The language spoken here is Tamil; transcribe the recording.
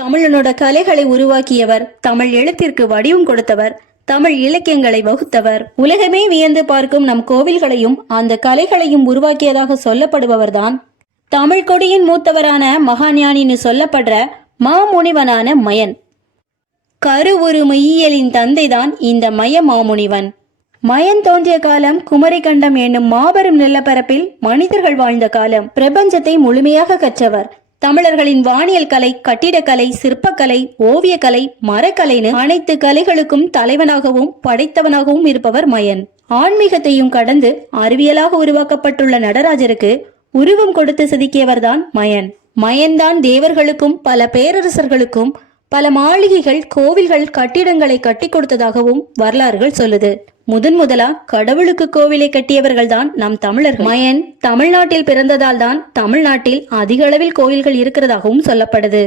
தமிழனோட கலைகளை உருவாக்கியவர் தமிழ் எழுத்திற்கு வடிவம் கொடுத்தவர் தமிழ் இலக்கியங்களை வகுத்தவர். உலகமே வியந்து பார்க்கும் நம் கோவில்களையும் அந்த கலைகளையும் உருவாக்கியதாக சொல்லப்படுபவர்தான் தமிழ் கொடியின் மூத்தவரான மகாஞானின்னு சொல்லப்படுற மாமுனிவனான மயன். கருவுரு மெய்யியலின் தந்தைதான் இந்த மய மாமுனிவன். மயன் தோன்றிய காலம் குமரிக்கண்டம் என்னும் மாபெரும் நிலப்பரப்பில் மனிதர்கள் வாழ்ந்த காலம் பிரபஞ்சத்தை முழுமையாக கற்றவர். தமிழர்களின் வானியல் கலை கட்டிடக்கலை சிற்பக்கலை ஓவியக்கலை மரக்கலைன்னு அனைத்து கலைகளுக்கும் தலைவனாகவும் படைத்தவனாகவும் இருப்பவர் மயன். ஆன்மீகத்தையும் கடந்து அறிவியலாக உருவாக்கப்பட்டுள்ள நடராஜருக்கு உருவம் கொடுத்து செதுக்கியவர்தான் மயன். மயன்தான் தேவர்களுக்கும் பல பேரரசர்களுக்கும் பல மாளிகைகள் கோவில்கள் கட்டிடங்களை கட்டி கொடுத்ததாகவும் வரலாறுகள் சொல்லுது. முதன் முதலா கடவுளுக்கு கோவிலை கட்டியவர்கள்தான் நம் தமிழர்கள். மயன் தமிழ்நாட்டில் பிறந்ததால் தான் தமிழ்நாட்டில் அதிக அளவில் கோயில்கள் இருக்கிறதாகவும் சொல்லப்படுது.